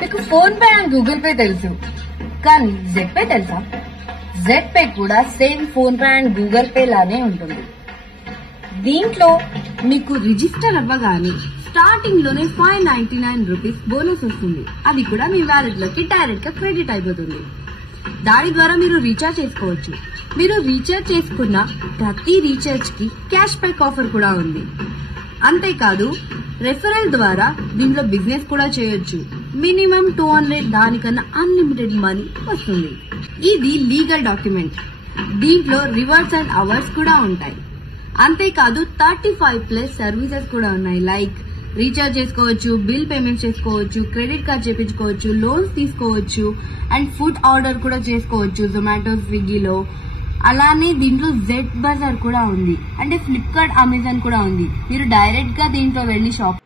మీకు phone pay and Google pay తెలుసు, కానీ జెడ్ పే తెలుసా? జెడ్ పే కూడా same phone pay and Google pay లానే ఉంటుంది. దీంట్లో మీకు రిజిస్టర్ అవ్వగానే స్టార్టింగ్ లోనే 599 రూపీస్ బోనస్ వస్తుంది. అది కూడా మీ వ్యాలెట్ లోకి డైరెక్ట్ గా క్రెడిట్ అయిపోతుంది. దాని ద్వారా మీరు రీఛార్జ్ చేసుకోవచ్చు. మీరు రీఛార్జ్ చేసుకున్న ప్రతి రీఛార్జ్ కి క్యాష్ బ్యాక్ ఆఫర్ కూడా ఉంది. అంతేకాదు రెఫరల్ ద్వారా దీంట్లో బిజినెస్ కూడా చేయొచ్చు. మినిమం 200, దానికన్నా అన్లిమిటెడ్ మనీ వస్తుంది. ఇది లీగల్ డాక్యుమెంట్. దీంట్లో రివార్డ్స్ అండ్ అవార్డ్స్ కూడా ఉంటాయి. అంతేకాదు 35+ సర్వీసెస్ కూడా ఉన్నాయి. లైక్ రీఛార్జ్ చేసుకోవచ్చు, బిల్ పేమెంట్ చేసుకోవచ్చు, క్రెడిట్ కార్డ్ చేయించుకోవచ్చు, లోన్స్ తీసుకోవచ్చు, అండ్ ఫుడ్ ఆర్డర్ కూడా చేసుకోవచ్చు జొమాటో, స్విగ్గీలో. అలానే దీంట్లో జెడ్ బజార్ కూడా ఉంది, అంటే ఫ్లిప్కార్ట్, అమెజాన్ కూడా ఉంది. మీరు డైరెక్ట్ గా దీంట్లో వెళ్లి షాప్